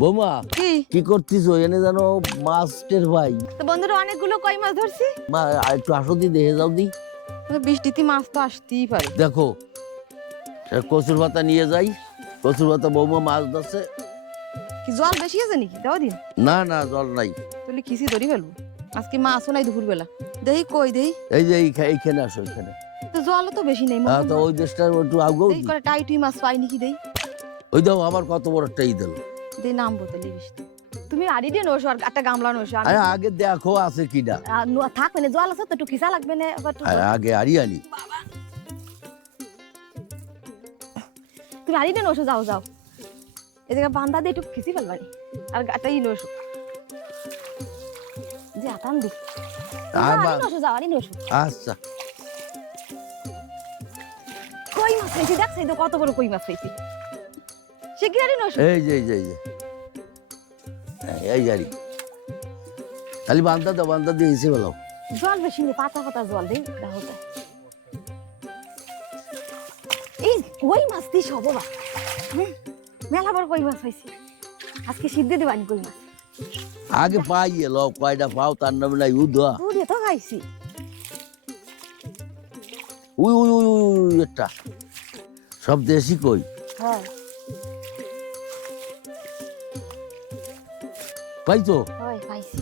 বৌমা কি করতিছো? এনে জানো মাছের ভাই। তো বন্ধুরা অনেকগুলো কই মাছ ধরছি। মা একটু আসো দি, দেখে যাও দি। বৃষ্টিতে মাছ তো আসতেই পারে। দেখো কচুর পাতা নিয়ে যাই। কচুর পাতা বৌমা মাছ ধরছে। কি জল বেশি আছে নাকি? দাও দিন। না না, জল নাই। তাহলে কিসি ধরি ফেলবো। আজকে মাছও নাই দুপুর বেলা। দেই কই দেই। এই যে এইখানে আসো, এখানে। তো জলও তো বেশি নেই। তো ওই দেশটা একটু আগেও দেই করে টাইটুই মাছ পাই নাকি দেই। ওই দাও, আমার কত বড় টাই দিল। দেই নামবো তাহলে বৃষ্টি। তুমি আড়ি দিয়ে নইছো আর একটা গামলা নইছো। আরে আগে দেখো আছে কিনা। থাক মানে জল আছে তো একটু কিসা লাগবে না। আগে আড়ি আনি। তুমি আড়ি দিয়ে নইছো, যাও যাও। এদিকে বান্দা দিয়ে একটু খিসি ফেলবানি। আর গাটাই নইছো। যে আটান দি। আড়ি নইছো। আচ্ছা। কই মাছ খাইছি দেখছি তো, কত বড় কই মাছ খাইছি। সে কি আড়ি নইছো? এই যে এই আড়ি। খালি বান্দা দাও, বান্দা দিয়ে এসে বলো। জল বেশি নেই, পাতা পাতা জল দেই। এই কই মাছ দিস বাবা। মেলা বড় কই মাছ হয়েছে। আজকে সিদ্ধ দিবানি কই মাছ। আগে পাই এলো, কয়টা পাও তার নামে নাই উদা। পুড়িয়ে তো খাইছি। উই উই উই উই এটা সব দেশি কই। হ্যাঁ পাইছো? হয় পাইছি।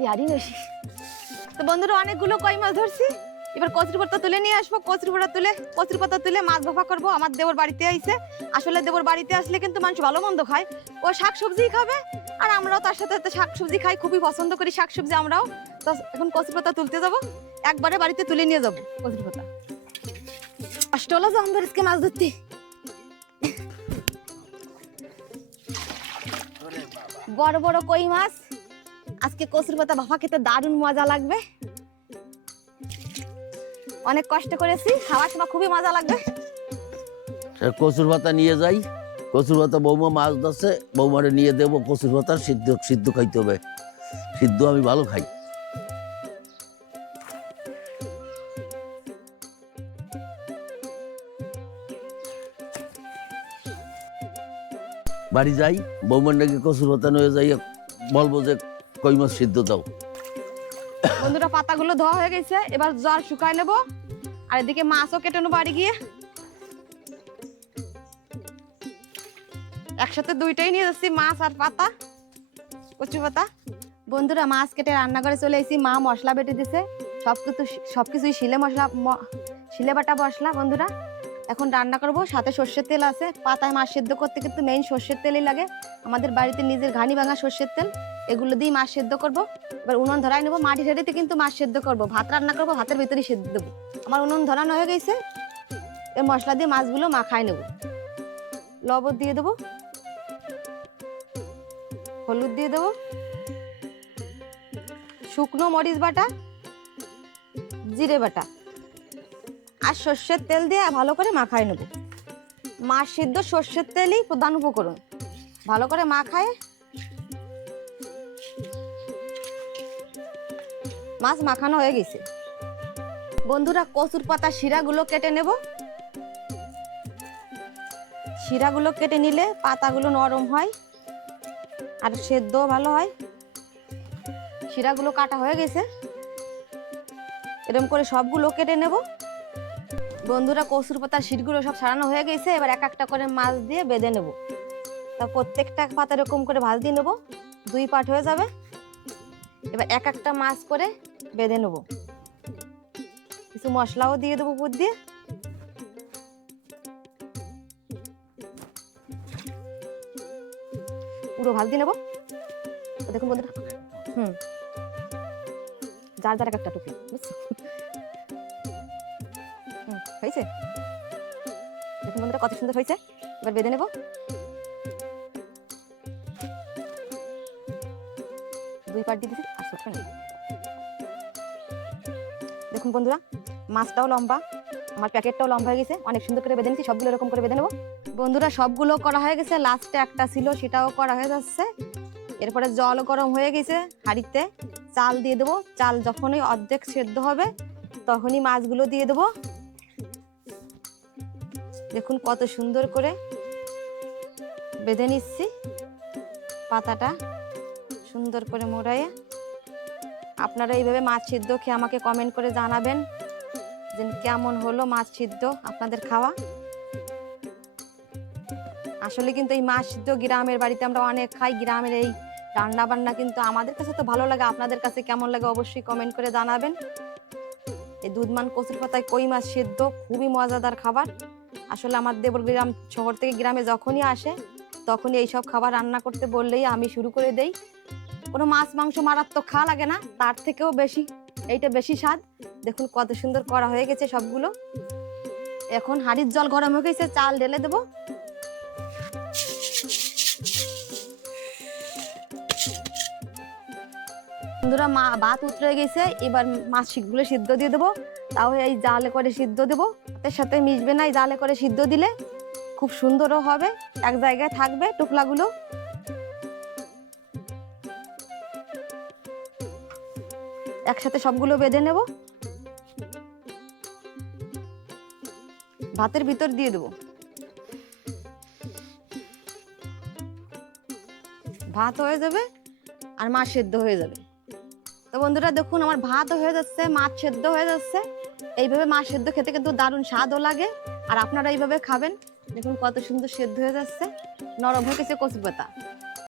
ইয়ারি নইছি। তো বন্ধুরা অনেকগুলো কই মাছ ধরছি। এবার কচুরি পাতা তুলে নিয়ে আসবো। কচুরি পাতা তুলে মাছ ভাপা করবো। আমার দেবর বাড়িতে আইছে। আসলে দেবর বাড়িতে আসলে কিন্তু মানুষ ভালো মন্দ খায়। ও শাকসবজি খাবে আর আমরাও তার সাথে শাকসবজি খাই, খুবই পছন্দ করি শাকসবজি আমরাও। তো এখন কচুরি পাতা তুলতে যাবো, একবারে বাড়িতে তুলে নিয়ে যাবো কচুরি পাতা। কষ্ট হলো যে আমাদের আজকে মাছ ধরতে। বড় বড় কই মাছ আজকে কচুরি পাতা ভাপা খেতে দারুণ মজা লাগবে। অনেক কষ্ট করেছি, খাওয়ার সময় খুবই মজা লাগবে। কচুর পাতা নিয়ে যাই। কচুর পাতা বৌমা মাছ ধরছে, বৌমারে নিয়ে দেবো। কচুর পাতা সিদ্ধ খাইতে হবে। সিদ্ধ আমি ভালো খাই। বাড়ি যাই, বৌমার নাকি কচুর পাতা নিয়ে যাই, বলবো যে কই মাছ সিদ্ধ দাও। বন্ধুরা পাতাগুলো ধোয়া হয়ে গেছে, এবার জল শুকাই নেব। আর এদিকে মাছও কেটে নেবো বাড়ি গিয়ে। একসাথে দুইটাই নিয়ে যাচ্ছি, মাছ আর পাতা, কচু পাতা। বন্ধুরা মাছ কেটে রান্নাঘরে চলে এসেছি। মা মশলা বেটে দিছে, সবকিছুই শিলে বাটা মশলা। বন্ধুরা এখন রান্না করব, সাথে সর্ষের তেল আছে। পাতায় মাছ সেদ্ধ করতে কিন্তু মেইন সর্ষের তেলই লাগে। আমাদের বাড়িতে নিজের ঘানি ভাঙা সর্ষের তেল, এগুলো দিয়ে মাছ সেদ্ধ করব। এবার উনুন ধরাই নেবো, মাটি ঢেড়িতে কিন্তু মাছ সেদ্ধ করব। ভাত রান্না করবো, ভাতের ভিতরেই সেদ্ধ দেবো। আমার উনুন ধরানো হয়ে গেছে। এই মশলা দিয়ে মাছগুলো মাখাই নেব। লবণ দিয়ে দেবো, হলুদ দিয়ে দেবো, শুকনো মরিচ বাটা, জিরে বাটা আর সর্ষের তেল দিয়ে ভালো করে মাখাই নেব। মাছ সিদ্ধ সর্ষের তেলই প্রধান উপকরণ। ভালো করে মাখায় মাছ মাখানো হয়ে গেছে। বন্ধুরা কচুর পাতা শিরাগুলো কেটে নেব। শিরাগুলো কেটে নিলে পাতাগুলো নরম হয় আর সেদ্ধও ভালো হয়। শিরাগুলো কাটা হয়ে গেছে, এরকম করে সবগুলো কেটে নেব। বন্ধুরা কচুর পাতার শিরগুলো সব ছাড়ানো হয়ে গেছে। এবার এক একটা করে মাছ দিয়ে বেঁধে নেব। তা প্রত্যেকটা পাতা এরকম করে ভাজ দিয়ে নেবো, 2 পার্ট হয়ে যাবে। এবার এক একটা মাছ করে বেঁধে নেব। কিছু মশলাও দিয়ে দেবো উপর দিয়ে। পুরো ভাজ দিয়ে নেবো। দেখুন বন্ধুরা, যার যার এক একটা টুকরো, বুঝছো? হয়েছে? দেখুন বন্ধুরা কত সুন্দর হয়েছে। এবার বেঁধে নেব। 2 পার্ট দিয়ে দিচ্ছি আর ছোট্ট নেই। দেখুন বন্ধুরা মাছটাও লম্বা, আমার প্যাকেটটাও লম্বা হয়ে গেছে। অনেক সুন্দর করে বেঁধে নিচ্ছি। সবগুলো এরকম করে বেঁধে নেবো। বন্ধুরা সবগুলো করা হয়ে গেছে, লাস্টে একটা ছিল সেটাও করা হয়ে যাচ্ছে। এরপরে জল গরম হয়ে গেছে, হাঁড়িতে চাল দিয়ে দেবো। চাল যখনই অর্ধেক সেদ্ধ হবে তখনই মাছগুলো দিয়ে দেবো। দেখুন কত সুন্দর করে বেঁধে নিচ্ছি পাতাটা সুন্দর করে মোড়াইয়ে। আপনারা এইভাবে মাছ সিদ্ধ খেয়ে আমাকে কমেন্ট করে জানাবেন যে কেমন হলো মাছ সিদ্ধ আপনাদের খাওয়া। আসলে কিন্তু এই মাছ সিদ্ধ গ্রামের বাড়িতে আমরা অনেক খাই, গ্রামের এই রান্না বান্না কিন্তু আমাদের কাছে তো ভালো লাগে, আপনাদের কাছে কেমন লাগে অবশ্যই কমেন্ট করে জানাবেন। এই দুধমান কচুর পাতায় কই মাছ সিদ্ধ খুবই মজাদার খাবার। আসলে আমার দেবরগ্রাম শহর থেকে গ্রামে যখনই আসে তখনই এইসব খাবার রান্না করতে বললেই আমি শুরু করে দেই। কোনো মাছ মাংস মারাত্মক খাওয়া লাগে না, তার থেকেও বেশি এইটা বেশি স্বাদ। দেখুন কত সুন্দর করা হয়ে গেছে সবগুলো। এখন হাঁড়ির জল গরম হয়ে গেছে, চাল ঢেলে দেবো। বন্ধুরা ভাত উতরে গেছে, এবার মাছগুলো সিদ্ধ দিয়ে দেবো। তাও এই জালে করে সিদ্ধ দেবো, এর সাথে মিশবে না। এই জালে করে সিদ্ধ দিলে খুব সুন্দরও হবে, এক জায়গায় থাকবে টুকলাগুলো। একসাথে সবগুলো বেঁধে নেব, ভাতের ভিতর দিয়ে দেবো। ভাত হয়ে যাবে আর মাছ সেদ্ধ হয়ে যাবে। তো বন্ধুরা দেখুন আমার ভাত হয়ে যাচ্ছে, মাছ সেদ্ধ হয়ে যাচ্ছে। এইভাবে মাছ সেদ্ধ খেতে কিন্তু দারুণ স্বাদও লাগে, আর আপনারা এইভাবে খাবেন। দেখুন কত সুন্দর সেদ্ধ হয়ে যাচ্ছে, নরম হয়ে গেছে কচু পাতা।